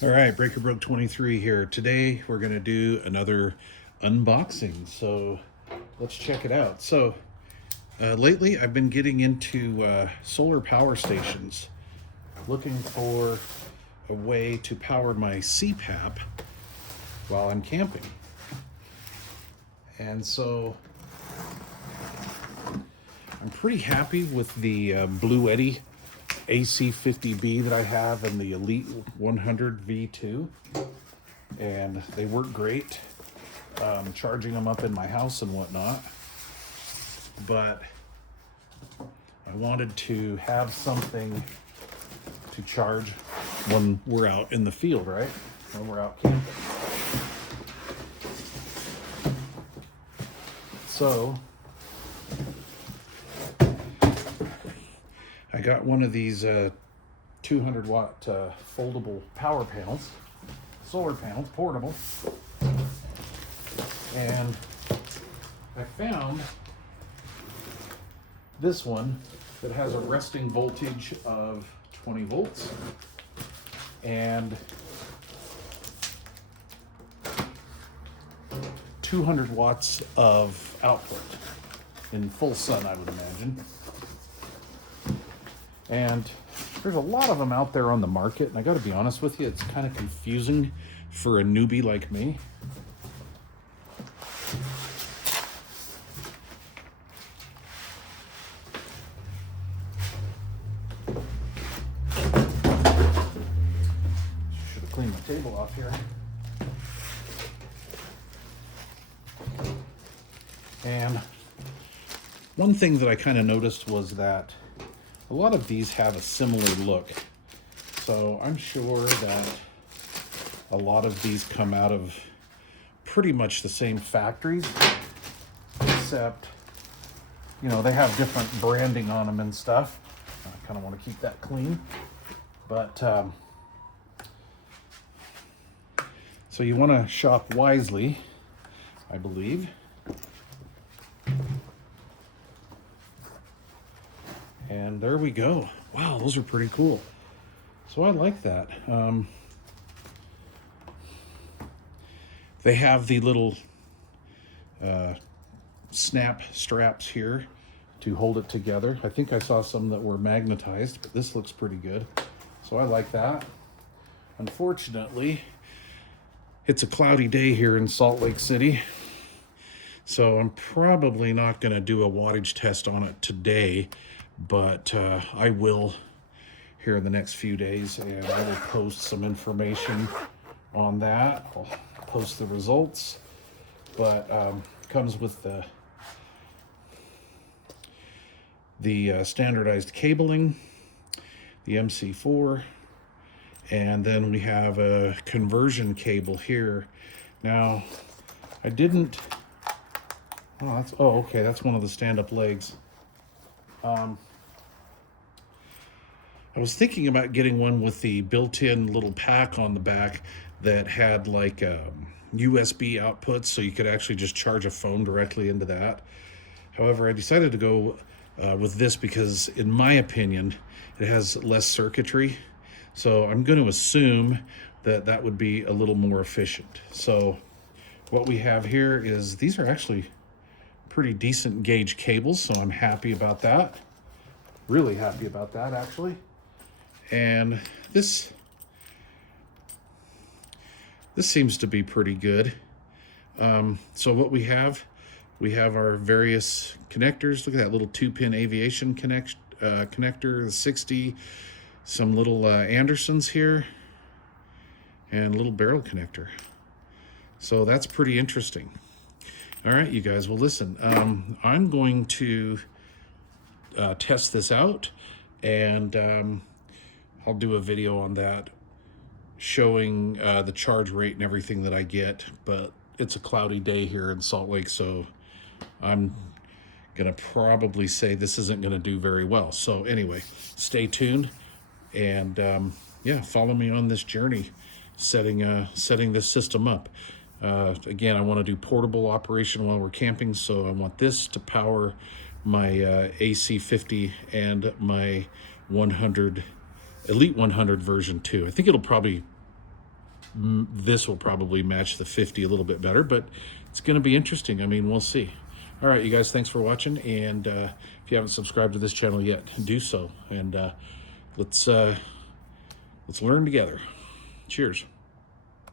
All right, Breaker Broke 23 here. Today we're going to do another unboxing. So let's check it out. Lately I've been getting into solar power stations, looking for a way to power my CPAP while I'm camping. And so I'm pretty happy with the Bluetti AC50B that I have and the Elite 100 V2, and they work great, charging them up in my house and whatnot. But I wanted to have something to charge when we're out in the field, right? When we're out camping. So I got one of these 200 watt foldable power panels, solar panels, portable. And I found this one that has a resting voltage of 20 volts and 200 watts of output in full sun, I would imagine. And there's a lot of them out there on the market, and I got to be honest with you, it's kind of confusing for a newbie like me. Should have cleaned my table off here. And one thing that I kind of noticed was that a lot of these have a similar look. So I'm sure that a lot of these come out of pretty much the same factories, except, you know, they have different branding on them and stuff. I kind of want to keep that clean. But so you want to shop wisely, I believe. And there we go. Wow, those are pretty cool. So I like that. They have the little snap straps here to hold it together. I think I saw some that were magnetized, but this looks pretty good. So I like that. Unfortunately, it's a cloudy day here in Salt Lake City. So I'm probably not going to do a wattage test on it today, but I will here in the next few days, and I will post some information on that. I'll post the results, but comes with the standardized cabling, the MC4, and then we have a conversion cable here. Now, I didn't, okay, that's one of the stand-up legs. I was thinking about getting one with the built-in little pack on the back that had like USB outputs, so you could actually just charge a phone directly into that. However, I decided to go with this because, in my opinion, it has less circuitry. So I'm going to assume that that would be a little more efficient. So what we have here is, these are actually pretty decent gauge cables, so I'm happy about that. Really happy about that, actually. And this seems to be pretty good. So what we have our various connectors. Look at that little 2-pin aviation connector, the 60, some little Andersons here, and a little barrel connector. So that's pretty interesting. All right, you guys, well, listen, I'm going to test this out, and I'll do a video on that showing the charge rate and everything that I get. But it's a cloudy day here in Salt Lake, so I'm gonna probably say this isn't gonna do very well. So anyway, stay tuned, and yeah, follow me on this journey setting this system up. Again, I want to do portable operation while we're camping, so I want this to power my AC50 and my 100 Elite 100 version 2. I think it'll probably this will probably match the 50 a little bit better, but it's going to be interesting. I mean, we'll see. All right, you guys, thanks for watching. And if you haven't subscribed to this channel yet, do so. And let's learn together. Cheers.